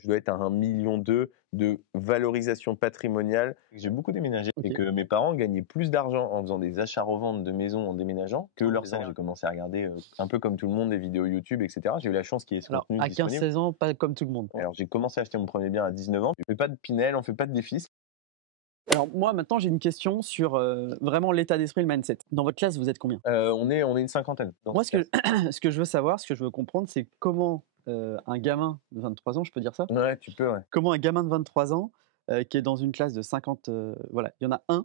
Je dois être à 1,2 million de valorisation patrimoniale. J'ai beaucoup déménagé et OK. que mes parents gagnaient plus d'argent en faisant des achats-reventes de maisons en déménageant que En leur les salaire. salaires. J'ai commencé à regarder un peu comme tout le monde des vidéos YouTube, etc. J'ai eu la chance qu'il y ait ce Alors, contenu à disponible. 15-16 ans, pas comme tout le monde. Alors j'ai commencé à acheter mon premier bien à 19 ans. On fait pas de Pinel, on fait pas de défis. Alors moi, maintenant, j'ai une question sur vraiment l'état d'esprit, le mindset. Dans votre classe, vous êtes combien? On est une cinquantaine dans Moi, cette classe. ce que je veux savoir, ce que je veux comprendre, c'est comment un gamin de 23 ans, je peux dire ça? Ouais, tu peux, ouais. Comment un gamin de 23 ans qui est dans une classe de 50, voilà, il y en a un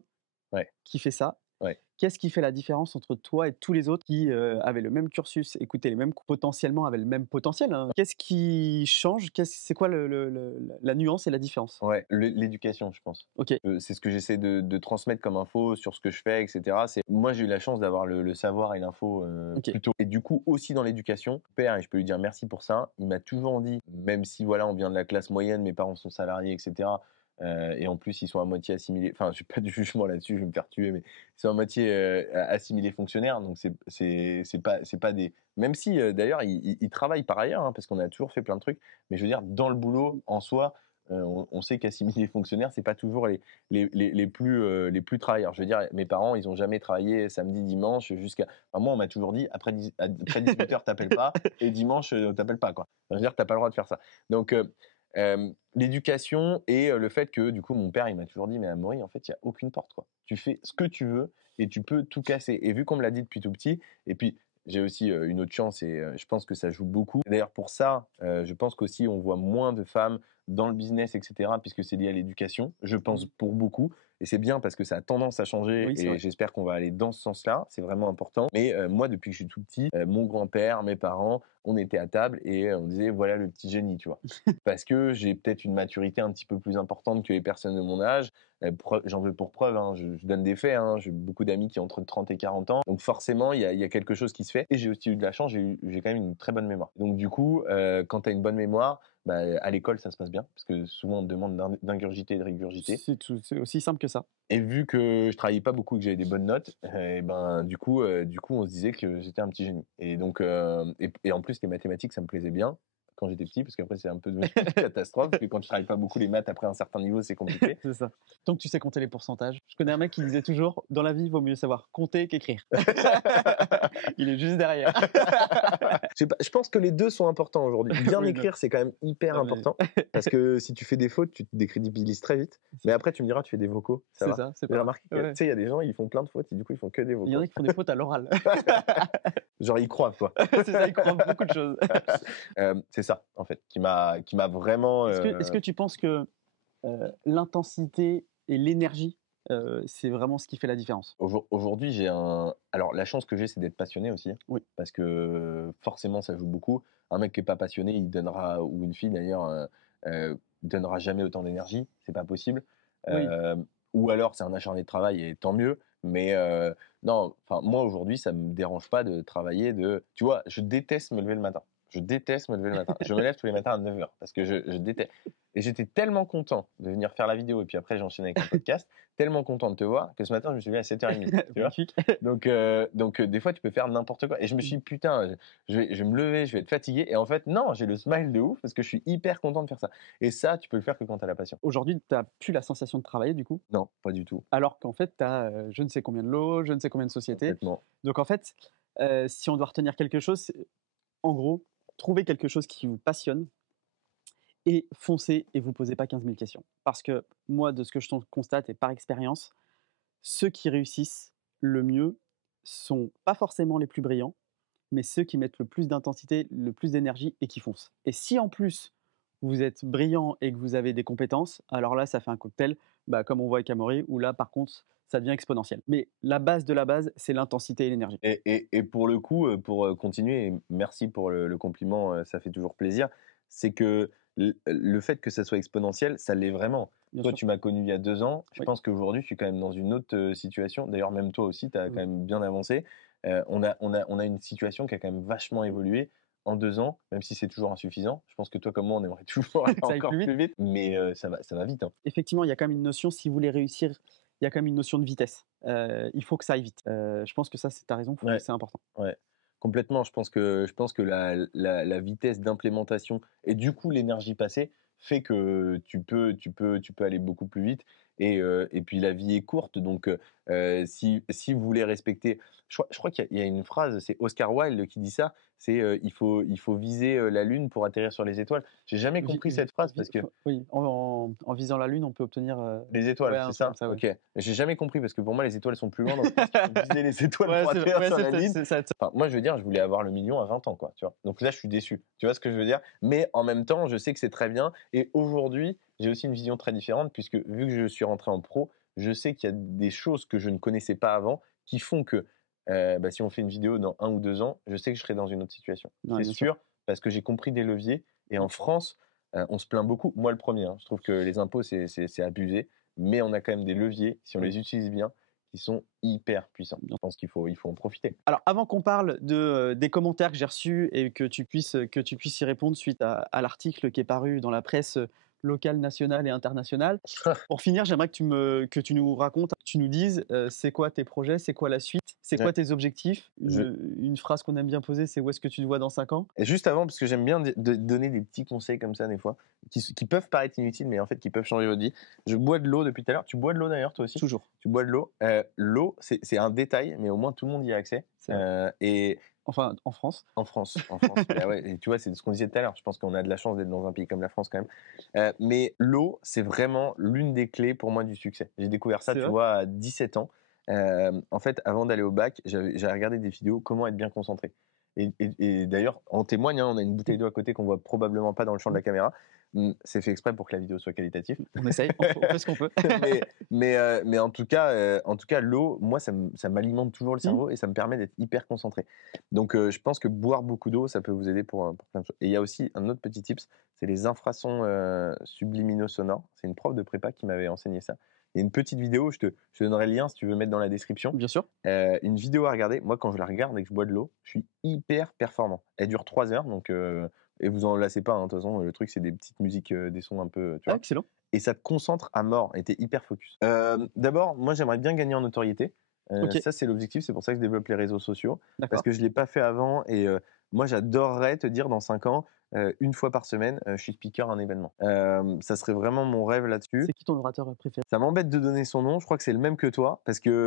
Ouais, qui fait ça. ouais. Qu'est-ce qui fait la différence entre toi et tous les autres qui avaient le même cursus, écoutaient les mêmes cours, potentiellement avaient le même potentiel, hein? Qu'est-ce qui change? C'est quoi la nuance et la différence? Ouais, l'éducation, je pense. Ok, C'est ce que j'essaie de transmettre comme info sur ce que je fais, etc. C'est moi, j'ai eu la chance d'avoir le savoir et l'info ok. plus tôt. Et du coup, aussi dans l'éducation, mon père, et je peux lui dire merci pour ça, il m'a toujours dit, même si voilà, on vient de la classe moyenne, mes parents sont salariés, etc. Et en plus, ils sont à moitié assimilés. Enfin, je n'ai pas de jugement là-dessus, je vais me faire tuer, mais ils sont à moitié assimilés fonctionnaires. Donc, c'est pas des. Même si, d'ailleurs, ils travaillent par ailleurs, hein, parce qu'on a toujours fait plein de trucs. Mais je veux dire, dans le boulot, en soi, on sait qu'assimiler fonctionnaires, c'est pas toujours les plus travailleurs. Je veux dire, mes parents, ils ont jamais travaillé samedi, dimanche, jusqu'à. Enfin, moi, on m'a toujours dit, après 18h, t'appelles pas, et dimanche, t'appelles pas, quoi. Enfin, je veux dire, t'as pas le droit de faire ça. Donc, l'éducation et le fait que, du coup, mon père, il m'a toujours dit, mais Amaury, en fait, il n'y a aucune porte, quoi. Tu fais ce que tu veux et tu peux tout casser. Et vu qu'on me l'a dit depuis tout petit, et puis j'ai aussi une autre chance et je pense que ça joue beaucoup. D'ailleurs, pour ça, je pense qu'aussi on voit moins de femmes dans le business, etc., puisque c'est lié à l'éducation, je pense Mhm. pour beaucoup. Et c'est bien parce que ça a tendance à changer Oui, c'est et vrai. j'espère qu'on va aller dans ce sens-là. C'est vraiment important. Mais moi, depuis que je suis tout petit, mon grand-père, mes parents, on était à table et on disait voilà le petit génie, tu vois. Parce que j'ai peut-être une maturité un petit peu plus importante que les personnes de mon âge. J'en veux pour preuve, hein, je donne des faits, hein, j'ai beaucoup d'amis qui ont entre 30 et 40 ans. Donc forcément, il y a quelque chose qui se fait. Et j'ai aussi eu de la chance, j'ai quand même une très bonne mémoire. Donc du coup, quand tu as une bonne mémoire, bah, à l'école, ça se passe bien. Parce que souvent, on te demande d'ingurgiter et de régurgiter. C'est aussi simple que ça. Et vu que je travaillais pas beaucoup, que j'avais des bonnes notes, et ben du coup, on se disait que j'étais un petit génie. Et donc, et en plus, les mathématiques, ça me plaisait bien quand j'étais petit, parce qu'après, c'est un peu devenu une catastrophe, parce que quand tu travailles pas beaucoup les maths, après un certain niveau, c'est compliqué. C'est ça. Tant que tu sais compter les pourcentages. Je connais un mec qui disait toujours, dans la vie, il vaut mieux savoir compter qu'écrire. Il est juste derrière. Je sais pas, je pense que les 2 sont importants aujourd'hui. Bien Oui, non, écrire, c'est quand même hyper non, mais important parce que si tu fais des fautes, tu te décrédibilises très vite. Mais après, tu me diras, tu fais des vocaux, ça c'est va. ça, c'est J'ai pas remarqué que, tu ouais. sais, il y a des gens, ils font plein de fautes et du coup, ils font que des Il y en vocaux. a qui font des fautes à l'oral. Genre, ils croient, quoi. C'est ça, ils croient beaucoup de choses. C'est ça, en fait, qui m'a vraiment. Est-ce que tu penses que l'intensité et l'énergie, c'est vraiment ce qui fait la différence? Aujourd'hui, j'ai un. Alors, la chance que j'ai, c'est d'être passionné aussi. Oui. Parce que forcément, ça joue beaucoup. Un mec qui n'est pas passionné, il donnera, ou une fille d'ailleurs, donnera jamais autant d'énergie. C'est pas possible. Oui. Euh, ou alors, c'est un acharné de travail et tant mieux. Mais non, enfin, moi aujourd'hui, ça me dérange pas de travailler. Tu vois, je déteste me lever le matin. Je déteste me lever le matin. Je me lève tous les matins à 9h parce que je déteste. Et j'étais tellement content de venir faire la vidéo et puis après, j'enchaîne avec un podcast tellement content de te voir que ce matin, je me suis levé à 7h30. Tu vois Magnifique. donc, des fois, tu peux faire n'importe quoi. Et je me suis dit, putain, je vais me lever, je vais être fatigué. Et en fait, non, j'ai le smile de ouf parce que je suis hyper content de faire ça. Et ça, tu peux le faire que quand tu as la passion. Aujourd'hui, tu as plus la sensation de travailler du coup, Non, pas du tout. alors qu'en fait, tu as je ne sais combien de lots, je ne sais combien de sociétés. Complètement. Donc en fait, si on doit retenir quelque chose, c'est en gros, trouver quelque chose qui vous passionne et foncez et vous posez pas 15 000 questions. Parce que moi, de ce que je constate et par expérience, ceux qui réussissent le mieux sont pas forcément les plus brillants, mais ceux qui mettent le plus d'intensité, le plus d'énergie et qui foncent. Et si en plus vous êtes brillant et que vous avez des compétences, alors là, ça fait un cocktail, bah, comme on voit avec Amaury, où là, par contre, ça devient exponentiel. Mais la base de la base, c'est l'intensité et l'énergie. Et pour le coup, pour continuer, et merci pour le compliment, ça fait toujours plaisir, c'est que le fait que ça soit exponentiel, ça l'est vraiment. Bien Toi, sûr. tu m'as connu il y a 2 ans. Je Oui. pense qu'aujourd'hui, je suis quand même dans une autre situation. D'ailleurs, même toi aussi, tu as quand Oui. même bien avancé. On a une situation qui a quand même vachement évolué en 2 ans, même si c'est toujours insuffisant. Je pense que toi, comme moi, on aimerait toujours aller Que ça aille encore plus vite. plus vite, mais ça va vite, hein. Effectivement, il y a quand même une notion, si vous voulez réussir, il y a quand même une notion de vitesse. Il faut que ça aille vite. Je pense que ça, tu as raison, Ouais. c'est important. Ouais, complètement. Je pense que la vitesse d'implémentation et du coup l'énergie passée fait que tu peux aller beaucoup plus vite. Et puis la vie est courte, donc si vous voulez respecter, je crois qu'il y a une phrase, c'est Oscar Wilde qui dit ça, c'est il faut viser la lune pour atterrir sur les étoiles. J'ai jamais compris cette phrase parce que Oui, en visant la Lune, on peut obtenir. les Ouais, étoiles, un c'est truc comme ça? ça, ouais. OK. J'ai jamais compris parce que pour moi les étoiles sont plus loin, donc je pense qu'il faut viser les étoiles Ouais, pour c'est atterrir ouais, sur c'est la peut-être lune. c'est ça. Enfin, moi, je veux dire, je voulais avoir le million à 20 ans, quoi, tu vois? Donc là, je suis déçu. Tu vois ce que je veux dire? Mais en même temps, je sais que c'est très bien et aujourd'hui, j'ai aussi une vision très différente puisque vu que je suis rentré en pro, je sais qu'il y a des choses que je ne connaissais pas avant qui font que, bah, si on fait une vidéo dans 1 ou 2 ans, je sais que je serai dans une autre situation. Ouais, C'est bien sûr. sûr, parce que j'ai compris des leviers et en France, on se plaint beaucoup. Moi, le premier, hein, je trouve que les impôts, c'est abusé, mais on a quand même des leviers, si on Oui. les utilise bien, qui sont hyper puissants. Je pense qu'il faut en profiter. Alors, avant qu'on parle des commentaires que j'ai reçus et que tu puisses y répondre suite à l'article qui est paru dans la presse locale, nationale et internationale, pour finir, j'aimerais que tu nous racontes, que tu nous dises c'est quoi tes projets, c'est quoi la suite, c'est quoi Ouais. tes objectifs. Je Une phrase qu'on aime bien poser, c'est où est-ce que tu te vois dans 5 ans. Et juste avant, parce que j'aime bien donner des petits conseils comme ça des fois, qui peuvent paraître inutiles, mais en fait qui peuvent changer votre vie. Je bois de l'eau depuis tout à l'heure. Tu bois de l'eau d'ailleurs, toi aussi? Toujours. Tu bois de l'eau. L'eau, c'est un détail, mais au moins tout le monde y a accès. C'est vrai. Et Enfin, en France. en France, bah ouais, et tu vois, c'est ce qu'on disait tout à l'heure. Je pense qu'on a de la chance d'être dans un pays comme la France quand même. Mais l'eau, c'est vraiment l'une des clés pour moi du succès. J'ai découvert ça, C'est tu vrai. vois, à 17 ans. En fait, avant d'aller au bac, j'avais regardé des vidéos comment être bien concentré. Et d'ailleurs, en témoigne, hein, on a une bouteille d'eau à côté qu'on voit probablement pas dans le champ de la caméra. C'est fait exprès pour que la vidéo soit qualitative. On essaye, on fait ce qu'on peut. mais en tout cas, l'eau, moi, ça m'alimente toujours le Mmh. cerveau et ça me permet d'être hyper concentré. Donc, je pense que boire beaucoup d'eau, ça peut vous aider pour plein de choses. Et il y a aussi un autre petit tips, c'est les infrasons subliminaux sonores. C'est une prof de prépa qui m'avait enseigné ça. Il y a une petite vidéo, je te donnerai le lien si tu veux mettre dans la description. Bien sûr. Une vidéo à regarder. Moi, quand je la regarde et que je bois de l'eau, je suis hyper performant. Elle dure 3 heures, donc et vous en lassez pas, hein, de toute façon. Le truc, c'est des petites musiques, des sons un peu, tu Ah, vois. excellent. Et ça te concentre à mort et t'es hyper focus. D'abord, moi, j'aimerais bien gagner en notoriété. Ok, Ça, c'est l'objectif. C'est pour ça que je développe les réseaux sociaux parce d'accord. que je l'ai pas fait avant. Et moi, j'adorerais te dire dans 5 ans, une fois par semaine, je suis speaker à un événement. Ça serait vraiment mon rêve là-dessus. C'est qui ton orateur préféré? Ça m'embête de donner son nom. Je crois que c'est le même que toi parce qu'il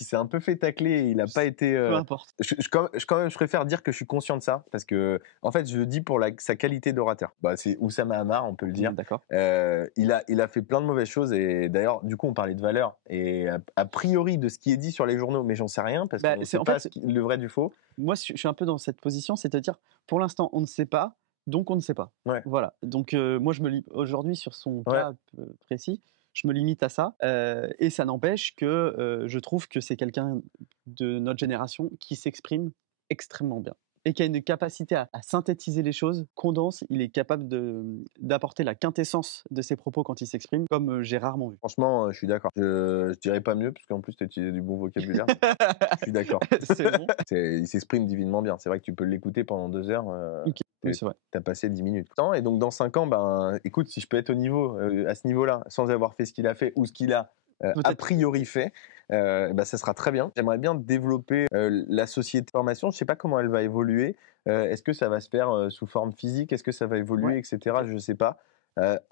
s'est un peu fait tacler et il n'a pas été. Peu importe. Quand même, je préfère dire que je suis conscient de ça parce que, en fait, je le dis pour sa qualité d'orateur. Bah, c'est Oussama Hamar, on peut le dire. D'accord. Il a fait plein de mauvaises choses et d'ailleurs, du coup, on parlait de valeur et a priori de ce qui est dit sur les journaux, mais j'en sais rien parce Bah, qu'on ne c'est sait en pas fait, le vrai du faux. moi, je suis un peu dans cette position, c'est-à-dire, pour l'instant, on ne sait pas, donc on ne sait pas. Ouais. Voilà. Donc, moi, je me lis aujourd'hui sur son Ouais. cas précis, je me limite à ça. Et ça n'empêche que je trouve que c'est quelqu'un de notre génération qui s'exprime extrêmement bien et qui a une capacité à synthétiser les choses, condense, il est capable d'apporter la quintessence de ses propos quand il s'exprime, comme j'ai rarement vu. Franchement, je suis d'accord. Je dirais pas mieux parce qu'en plus, tu as utilisé du bon vocabulaire. Je suis d'accord. C'est bon. Il s'exprime divinement bien. C'est vrai que tu peux l'écouter pendant 2 heures. Ok. Oui, c'est vrai. Tu as passé 10 minutes. Et donc, dans 5 ans, ben, écoute, si je peux être à ce niveau-là, sans avoir fait ce qu'il a fait ou ce qu'il a a Peut-être. priori fait, ben, ça sera très bien. J'aimerais bien développer la société de formation. Je ne sais pas comment elle va évoluer. Est-ce que ça va se faire sous forme physique? Est-ce que ça va évoluer, Ouais. etc. Je ne sais pas.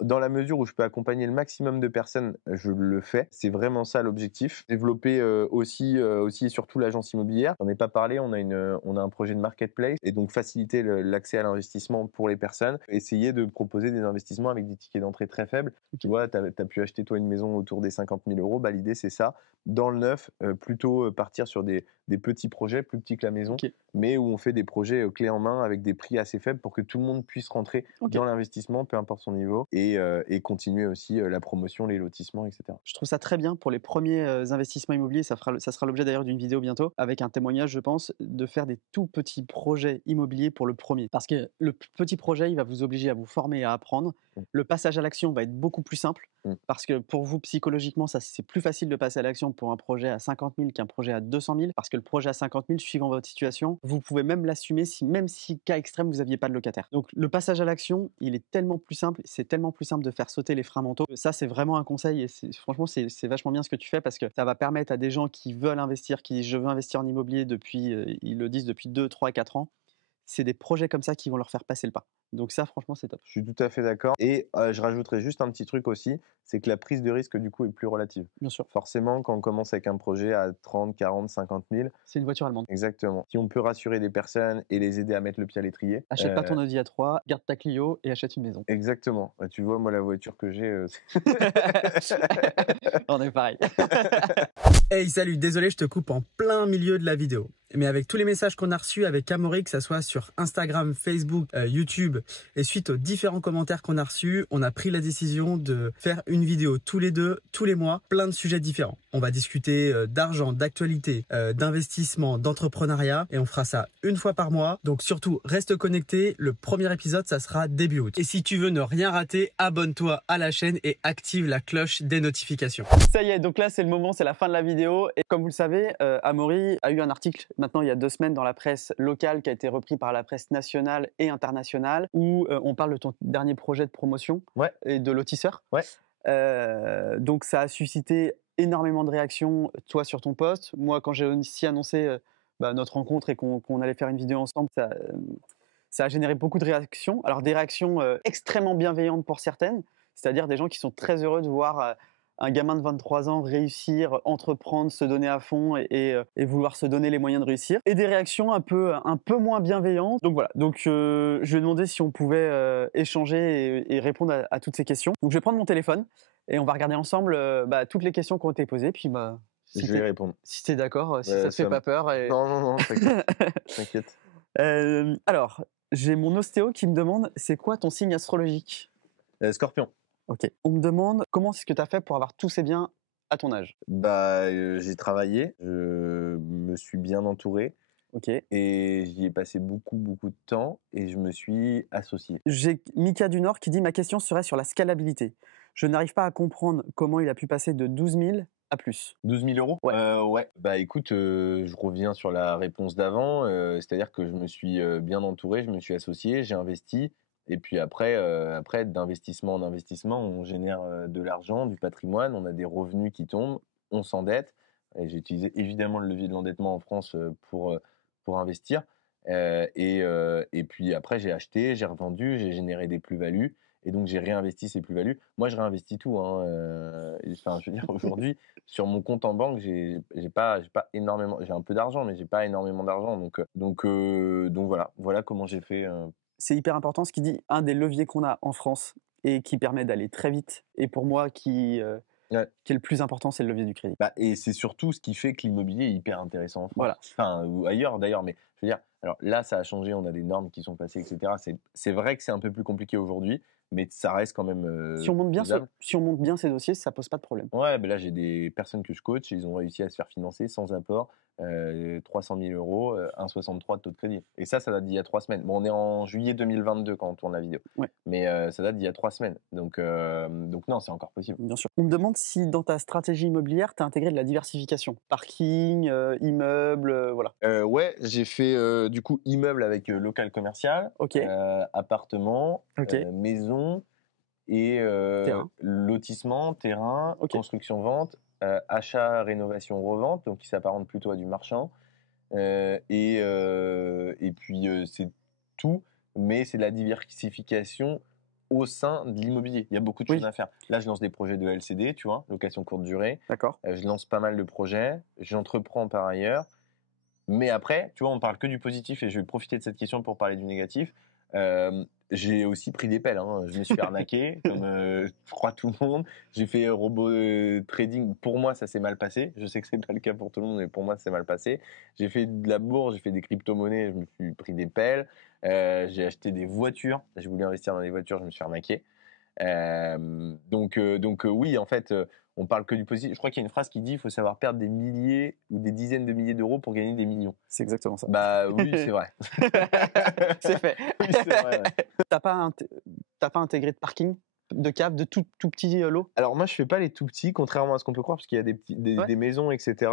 Dans la mesure où je peux accompagner le maximum de personnes, je le fais. C'est vraiment ça l'objectif. Développer aussi et surtout l'agence immobilière. J'en ai pas parlé, on a un projet de marketplace et donc faciliter l'accès à l'investissement pour les personnes. Essayer de proposer des investissements avec des tickets d'entrée très faibles. Tu vois, tu as pu acheter toi une maison autour des 50 000 euros. Bah, l'idée, c'est ça. Dans le neuf, plutôt partir sur des petits projets, plus petits que la maison, Ok. mais où on fait des projets clés en main avec des prix assez faibles pour que tout le monde puisse rentrer Ok. dans l'investissement, peu importe son niveau, et continuer aussi la promotion, les lotissements, etc. Je trouve ça très bien pour les premiers investissements immobiliers. Ça sera l'objet d'ailleurs d'une vidéo bientôt avec un témoignage, je pense, de faire des tout petits projets immobiliers pour le premier. Parce que le petit projet, il va vous obliger à vous former et à apprendre. Le passage à l'action va être beaucoup plus simple parce que pour vous, psychologiquement, c'est plus facile de passer à l'action pour un projet à 50 000 qu'un projet à 200 000 parce que le projet à 50 000, suivant votre situation, vous pouvez même l'assumer même si, cas extrême, vous n'aviez pas de locataire. Donc, le passage à l'action, il est tellement plus simple, c'est tellement plus simple de faire sauter les freins mentaux. Ça, c'est vraiment un conseil et franchement, c'est vachement bien ce que tu fais parce que ça va permettre à des gens qui veulent investir, qui disent je veux investir en immobilier depuis, ils le disent depuis 2, 3, 4 ans. c'est des projets comme ça qui vont leur faire passer le pas. Donc ça, franchement, c'est top. Je suis tout à fait d'accord. Et je rajouterais juste un petit truc aussi, c'est que la prise de risque, du coup, est plus relative. Bien sûr, Forcément, quand on commence avec un projet à 30, 40, 50 000, c'est une voiture allemande. exactement. Si on peut rassurer des personnes et les aider à mettre le pied à l'étrier. Achète pas ton Audi A3, garde ta Clio et achète une maison. Exactement. Bah, tu vois, moi, la voiture que j'ai, On est pareil. Hey, salut, désolé, je te coupe en plein milieu de la vidéo. Mais avec tous les messages qu'on a reçus avec Amaury, que ça soit sur Instagram, Facebook, YouTube, et suite aux différents commentaires qu'on a reçus, on a pris la décision de faire une vidéo tous les deux, tous les mois, plein de sujets différents. On va discuter d'argent, d'actualité, d'investissement, d'entrepreneuriat, et on fera ça une fois par mois. Donc surtout, reste connecté. Le premier épisode, ça sera début août. Et si tu veux ne rien rater, abonne-toi à la chaîne et active la cloche des notifications. Ça y est, donc là, c'est le moment, c'est la fin de la vidéo. Et comme vous le savez, Amaury a eu un article maintenant il y a 2 semaines dans la presse locale qui a été repris par la presse nationale et internationale où on parle de ton dernier projet de promotion et de lotisseur. Ouais. Donc ça a suscité énormément de réactions, toi sur ton post. Moi, quand j'ai aussi annoncé notre rencontre et qu'on allait faire une vidéo ensemble, ça a généré beaucoup de réactions. Alors des réactions extrêmement bienveillantes pour certaines, c'est-à-dire des gens qui sont très heureux de voir un gamin de 23 ans réussir, entreprendre, se donner à fond et vouloir se donner les moyens de réussir. Et des réactions un peu moins bienveillantes. Donc voilà, je lui ai demandé si on pouvait échanger et répondre à toutes ces questions. Donc je vais prendre mon téléphone et on va regarder ensemble toutes les questions qui ont été posées. Puis si je vais y répondre. Si t'es d'accord, si ça te fait pas peur. Non, t'inquiète. T'inquiète. Alors, j'ai mon ostéo qui me demande, c'est quoi ton signe astrologique ? Scorpion. Ok. On me demande comment est-ce que tu as fait pour avoir tous ces biens à ton âge ? J'ai travaillé, je me suis bien entouré. Ok. Et j'y ai passé beaucoup de temps et je me suis associé. J'ai Mika du Nord qui dit « Ma question serait sur la scalabilité. Je n'arrive pas à comprendre comment il a pu passer de 12 000 à plus. » 12 000 euros ? Ouais. Ouais. Bah écoute, je reviens sur la réponse d'avant. C'est-à-dire que je me suis bien entouré, je me suis associé, j'ai investi. Et puis après, d'investissement en investissement, on génère de l'argent, du patrimoine, on a des revenus qui tombent, on s'endette. Et j'ai utilisé évidemment le levier de l'endettement en France pour investir. Et puis après, j'ai acheté, j'ai revendu, j'ai généré des plus-values. Et donc, j'ai réinvesti ces plus-values. Moi, je réinvestis tout. Enfin, je veux dire, aujourd'hui, sur mon compte en banque, j'ai pas énormément. J'ai un peu d'argent, mais j'ai pas énormément d'argent. Donc voilà comment j'ai fait. C'est hyper important ce qu'il dit. Un des leviers qu'on a en France et qui permet d'aller très vite, et pour moi qui est le plus important, c'est le levier du crédit. Et c'est surtout ce qui fait que l'immobilier est hyper intéressant en France. Voilà. Enfin, ou ailleurs d'ailleurs, mais je veux dire, alors là, ça a changé, on a des normes qui sont passées, etc. C'est vrai que c'est un peu plus compliqué aujourd'hui, mais ça reste quand même. Si on monte bien ces dossiers, ça pose pas de problème. Ouais, là, j'ai des personnes que je coach, ils ont réussi à se faire financer sans apport 300 000 euros, 1,63 de taux de crédit. Et ça date d'il y a 3 semaines. Bon, on est en juillet 2022 quand on tourne la vidéo. Ouais. Mais ça date d'il y a 3 semaines. Donc non, c'est encore possible. Bien sûr. On me demande si dans ta stratégie immobilière, tu as intégré de la diversification. Parking, immeuble, voilà. Ouais, j'ai fait du coup immeuble avec local commercial, Ok. appartement, Ok. maison et lotissement, terrain, Ok. construction-vente, achat, rénovation, revente, donc qui s'apparente plutôt à du marchand. Et puis c'est tout, mais c'est de la diversification au sein de l'immobilier. Il y a beaucoup de choses à faire. Là, je lance des projets de LCD, tu vois, location courte durée. D'accord. Je lance pas mal de projets, j'entreprends par ailleurs. Mais après, tu vois, on parle que du positif et je vais profiter de cette question pour parler du négatif. J'ai aussi pris des pelles, hein. Je me suis fait arnaquer, comme je crois tout le monde. J'ai fait robot trading. Pour moi, ça s'est mal passé. Je sais que c'est pas le cas pour tout le monde, mais pour moi, ça s'est mal passé. J'ai fait de la bourse, j'ai fait des crypto-monnaies, je me suis pris des pelles. J'ai acheté des voitures. J'ai voulu investir dans des voitures, je me suis fait arnaquer. Donc oui, en fait, on parle que du positif. Je crois qu'il y a une phrase qui dit il faut savoir perdre des milliers ou des dizaines de milliers d'euros pour gagner des millions. C'est exactement ça. Bah oui, c'est vrai. C'est fait. Oui, c'est vrai. Ouais. T'as pas intégré de parking, de cave, de tout petits lots ? Alors moi, je fais pas les tout petits, contrairement à ce qu'on peut croire, parce qu'il y a des maisons, etc.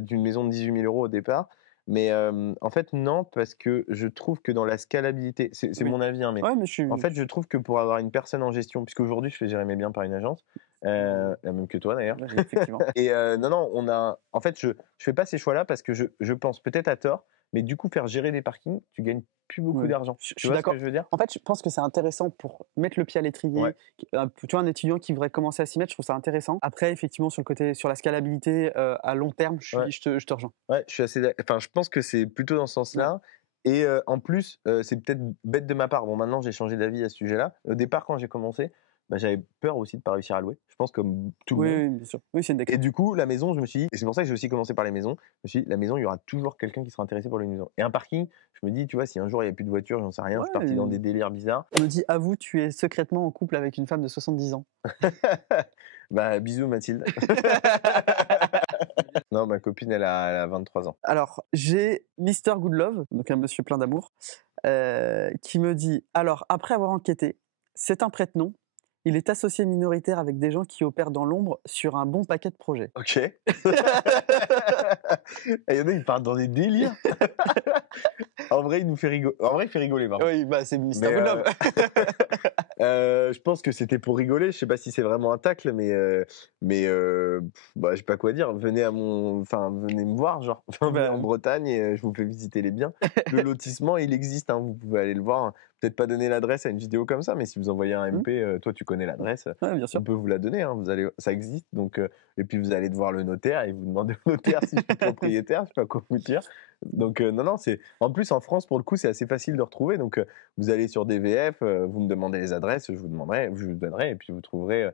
D'une maison de 18 000 euros au départ. Mais en fait, non, parce que je trouve que dans la scalabilité, c'est mon avis, hein, mais en fait, je trouve que pour avoir une personne en gestion, puisque aujourd'hui, je fais gérer mes biens par une agence, la même que toi d'ailleurs. Ouais, effectivement. Et non, en fait, je fais pas ces choix-là parce que je pense peut-être à tort, mais du coup, faire gérer des parkings, tu gagnes plus beaucoup Ouais. d'argent. Je Tu suis vois ce d'accord. que je veux dire? En fait, je pense que c'est intéressant pour mettre le pied à l'étrier. Ouais. Tu vois, un étudiant qui voudrait commencer à s'y mettre, je trouve ça intéressant. Après, effectivement, sur la scalabilité à long terme, Ouais. je te rejoins. Ouais, je suis enfin, je pense que c'est plutôt dans ce sens-là. Et en plus, c'est peut-être bête de ma part. Bon, maintenant, j'ai changé d'avis à ce sujet-là. Au départ, quand j'ai commencé, bah, j'avais peur aussi de pas réussir à louer. Je pense comme tout le Oui, monde. oui, bien sûr. Oui, c'est une Et du coup, la maison, je me suis dit, et c'est pour ça que j'ai aussi commencé par les maisons. Je me suis dit, la maison, il y aura toujours quelqu'un qui sera intéressé pour les maisons. Et un parking, je me dis, tu vois, si un jour il n'y a plus de voiture, j'en sais rien, je suis parti dans des délires bizarres. On me dit, avoue, tu es secrètement en couple avec une femme de 70 ans. Bah, bisous Mathilde. Non, ma copine, elle a 23 ans. Alors, j'ai Mister Goodlove, donc un monsieur plein d'amour, qui me dit, alors, après avoir enquêté, c'est un prête-nom. Il est associé minoritaire avec des gens qui opèrent dans l'ombre sur un bon paquet de projets. Ok. Il y en a, ils partent dans des délires. En vrai, il nous fait rigoler. En vrai, il fait rigoler, par contre. Oui, bah c'est Mister Mais, Goodlove. je pense que c'était pour rigoler. Je sais pas si c'est vraiment un tacle, bah, je sais pas quoi dire. Venez venez me voir, genre. Venez en Bretagne et je vous fais visiter les biens. Le lotissement, il existe, hein, vous pouvez aller le voir. Peut-être pas donner l'adresse à une vidéo comme ça, mais si vous envoyez un MP, toi tu connais l'adresse, Ouais, bien sûr. on peut vous la donner. Hein, ça existe. Donc, et puis vous allez devoir le notaire et vous demandez au notaire si je suis propriétaire. Je sais pas quoi vous dire. Donc non, en plus en France pour le coup c'est assez facile de retrouver. Donc vous allez sur DVF, vous me demandez les adresses, je vous donnerai et puis vous trouverez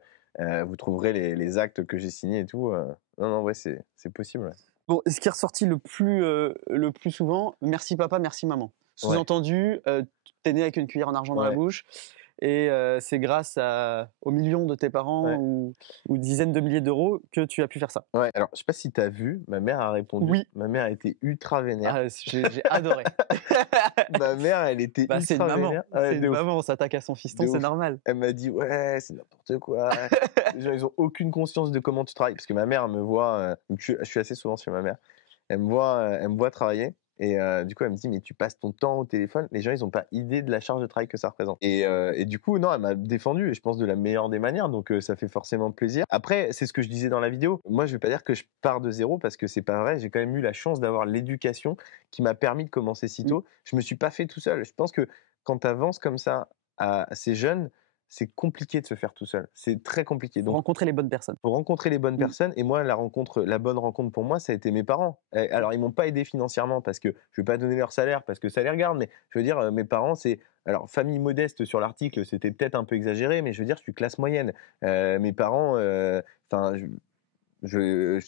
les actes que j'ai signés et tout. Non, ouais, c'est possible. Ouais. Bon, ce qui est ressorti le plus souvent, merci papa, merci maman. Sous-entendu, t'es né avec une cuillère en argent dans la bouche. Et c'est grâce aux millions de tes parents ou dizaines de milliers d'euros que tu as pu faire ça. Ouais, alors je sais pas si tu as vu, ma mère a répondu. Oui. Ma mère a été ultra vénère. Ah, j'ai adoré. Ma mère, elle était ultra c'est une maman. vénère. C'est une maman, on s'attaque à son fiston, c'est normal. Elle m'a dit, ouais, c'est n'importe quoi. Les gens, ils ont aucune conscience de comment tu travailles. Parce que ma mère me voit, je suis assez souvent chez ma mère. Elle me voit travailler. Et du coup, elle me dit, mais tu passes ton temps au téléphone. Les gens, ils n'ont pas idée de la charge de travail que ça représente. Et du coup, non, elle m'a défendu, et je pense de la meilleure des manières. Donc, ça fait forcément plaisir. Après, c'est ce que je disais dans la vidéo. Moi, je ne vais pas dire que je pars de zéro parce que c'est pas vrai. J'ai quand même eu la chance d'avoir l'éducation qui m'a permis de commencer si tôt. Je me suis pas fait tout seul. Je pense que quand tu avances comme ça assez jeune, c'est compliqué de se faire tout seul. C'est très compliqué. Donc, rencontrer les bonnes personnes. Pour rencontrer les bonnes personnes. Et moi, la bonne rencontre pour moi, ça a été mes parents. Alors, ils m'ont pas aidé financièrement parce que je vais pas donner leur salaire parce que ça les regarde. Mais je veux dire, mes parents, c'est alors famille modeste sur l'article, c'était peut-être un peu exagéré, mais je veux dire, je suis classe moyenne. Mes parents, je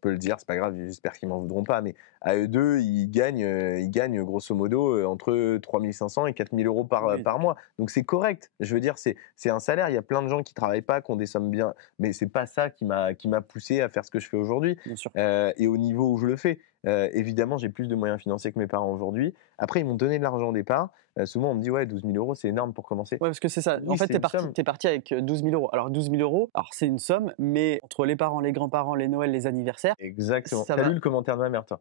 peux le dire, c'est pas grave, j'espère qu'ils m'en voudront pas, mais à eux deux, ils gagnent grosso modo entre 3 500 et 4 000 euros par mois. Donc c'est correct. Je veux dire, c'est un salaire. Il y a plein de gens qui travaillent pas, qui ont des sommes bien, mais c'est pas ça qui m'a poussé à faire ce que je fais aujourd'hui. Et au niveau où je le fais, évidemment, j'ai plus de moyens financiers que mes parents aujourd'hui. Après, ils m'ont donné de l'argent au départ. Souvent, on me dit, ouais, 12 000 euros, c'est énorme pour commencer. Ouais, parce que c'est ça. En fait, t'es parti avec 12 000 euros. Alors, 12 000 euros, c'est une somme, mais entre les parents, les grands-parents, les Noëls, les anniversaires. Exactement. T'as lu le commentaire de ma mère, toi?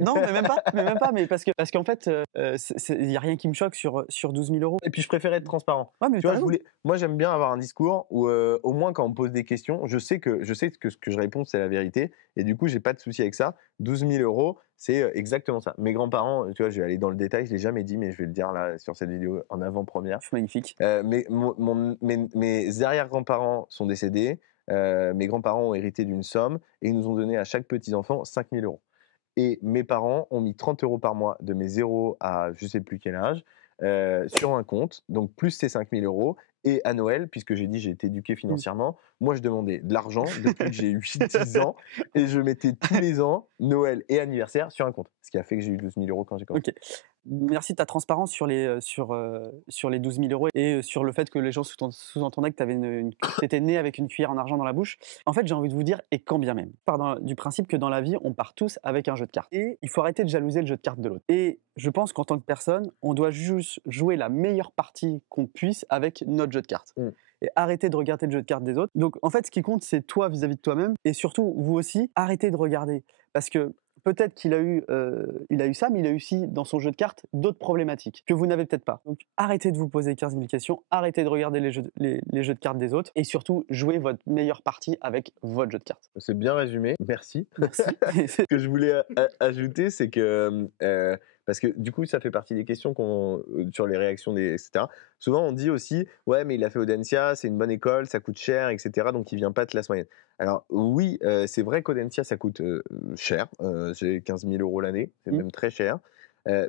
Non, mais même pas. Mais parce qu'en fait, il n'y a rien qui me choque sur 12 000 euros. Et puis, je préférais être transparent. Ouais, mais tu vois, moi, j'aime bien avoir un discours où, au moins, quand on me pose des questions, je sais que ce que je réponds, c'est la vérité. Et du coup, j'ai pas de souci avec ça. 12 000 euros, c'est exactement ça. Mes grands-parents, tu vois, je vais aller dans le détail, je l'ai jamais dit, mais je vais le dire là sur cette vidéo en avant-première. C'est magnifique. Mes arrière-grands-parents sont décédés. Mes grands-parents ont hérité d'une somme et ils nous ont donné à chaque petit-enfant 5 000 euros. Et mes parents ont mis 30 euros par mois de mes 0 à je sais plus quel âge sur un compte, donc plus ces 5 000 euros. Et à Noël, puisque j'ai dit j'ai été éduqué financièrement, moi je demandais de l'argent depuis que j'ai 8-10 ans et je mettais tous les ans Noël et anniversaire sur un compte. Ce qui a fait que j'ai eu 12 000 euros quand j'ai commencé. Ok. Merci de ta transparence sur les 12 000 euros et sur le fait que les gens sous-entendaient que tu étais né avec une cuillère en argent dans la bouche. En fait, j'ai envie de vous dire, et quand bien même, je pars du principe que dans la vie, on part tous avec un jeu de cartes. Et il faut arrêter de jalouser le jeu de cartes de l'autre. Et je pense qu'en tant que personne, on doit juste jouer la meilleure partie qu'on puisse avec notre jeu de cartes. Et arrêter de regarder le jeu de cartes des autres. Donc en fait, ce qui compte, c'est toi vis-à-vis de toi-même. Et surtout, vous aussi, arrêtez de regarder. Parce que peut-être qu'il a eu ça, mais il a eu aussi dans son jeu de cartes d'autres problématiques que vous n'avez peut-être pas. Donc arrêtez de vous poser 15 000 questions, arrêtez de regarder les jeux de cartes des autres et surtout jouez votre meilleure partie avec votre jeu de cartes. C'est bien résumé, merci. Merci. Ce que je voulais ajouter, c'est que parce que du coup, ça fait partie des questions sur les réactions etc. Souvent, on dit aussi, ouais, mais il a fait Audencia, c'est une bonne école, ça coûte cher, etc. Donc, il vient pas de classe moyenne. Alors, oui, c'est vrai qu'Audencia, ça coûte cher. J'ai 15 000 € l'année, c'est même très cher.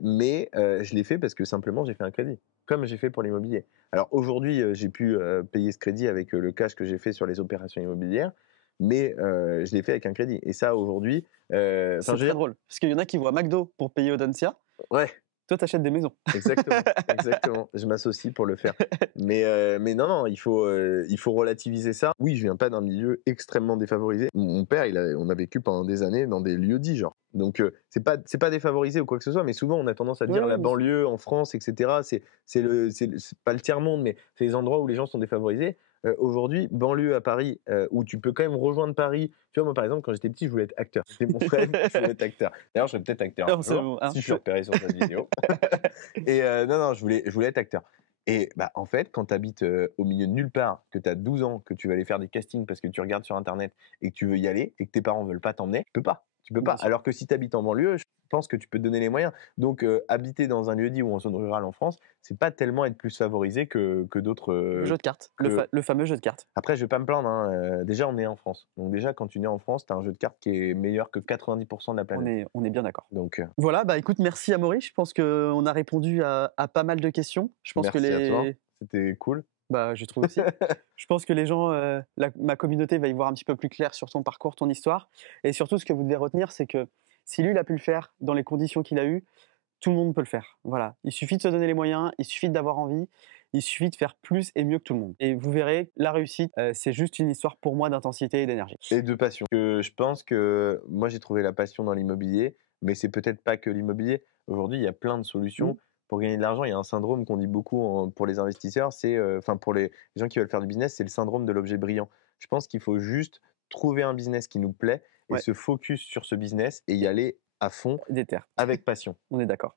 Mais je l'ai fait parce que simplement, j'ai fait un crédit, comme j'ai fait pour l'immobilier. Alors, aujourd'hui, j'ai pu payer ce crédit avec le cash que j'ai fait sur les opérations immobilières. Mais je l'ai fait avec un crédit. Et ça, aujourd'hui. C'est très drôle. Parce qu'il y en a qui voient McDo pour payer Audencia. Ouais. Toi, tu achètes des maisons. Exactement, exactement. Je m'associe pour le faire. Mais non, il faut relativiser ça. Oui, je viens pas d'un milieu extrêmement défavorisé. Mon père, on a vécu pendant des années dans des lieux-dits, genre. Donc, c'est pas défavorisé ou quoi que ce soit, mais souvent, on a tendance à dire la banlieue en France, etc. C'est pas le tiers-monde, mais c'est les endroits où les gens sont défavorisés. Aujourd'hui, banlieue à Paris, où tu peux quand même rejoindre Paris. Tu vois, moi, par exemple, quand j'étais petit, je voulais être acteur. C'était mon rêve, je voulais être acteur. D'ailleurs, je serais peut-être acteur un jour, si je suis repéré sur cette vidéo. Et non, je voulais être acteur. Et bah, en fait, quand tu habites au milieu de nulle part, que tu as 12 ans, que tu vas aller faire des castings parce que tu regardes sur Internet et que tu veux y aller et que tes parents veulent pas t'emmener, tu peux pas. Tu peux pas. Alors que si tu habites en banlieue, je pense que tu peux te donner les moyens. Donc, habiter dans un lieu-dit ou en zone rurale en France, c'est pas tellement être plus favorisé que d'autres. Le jeu de cartes, le fameux jeu de cartes. Après, je vais pas me plaindre. Hein. Déjà, on est en France. Donc, déjà, quand tu nais en France, tu as un jeu de cartes qui est meilleur que 90% de la planète. On est bien d'accord. Donc, voilà, bah écoute, merci Amaury. Je pense qu'on a répondu à pas mal de questions. Je pense merci à toi. C'était cool. Bah, je trouve aussi. Je pense que les gens, ma communauté va y voir un petit peu plus clair sur ton parcours, ton histoire. Et surtout, ce que vous devez retenir, c'est que si lui, il a pu le faire dans les conditions qu'il a eues, tout le monde peut le faire. Voilà. Il suffit de se donner les moyens, il suffit d'avoir envie, il suffit de faire plus et mieux que tout le monde. Et vous verrez, la réussite, c'est juste une histoire pour moi d'intensité et d'énergie. Et de passion. Je pense que moi, j'ai trouvé la passion dans l'immobilier, mais c'est peut-être pas que l'immobilier. Aujourd'hui, il y a plein de solutions. Pour gagner de l'argent, il y a un syndrome qu'on dit beaucoup pour les investisseurs, pour les gens qui veulent faire du business, c'est le syndrome de l'objet brillant. Je pense qu'il faut juste trouver un business qui nous plaît et se focus sur ce business et y aller à fond, avec passion. On est d'accord.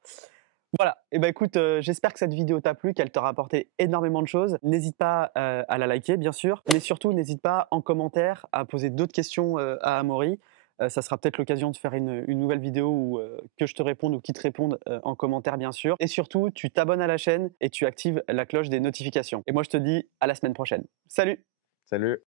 Voilà, et ben écoute, j'espère que cette vidéo t'a plu, qu'elle t'aura apporté énormément de choses. N'hésite pas à la liker, bien sûr, mais surtout n'hésite pas en commentaire à poser d'autres questions à Amaury. Ça sera peut-être l'occasion de faire une nouvelle vidéo où que je te réponde ou qu'il te réponde en commentaire, bien sûr. Et surtout, tu t'abonnes à la chaîne et tu actives la cloche des notifications. Et moi, je te dis à la semaine prochaine. Salut! Salut!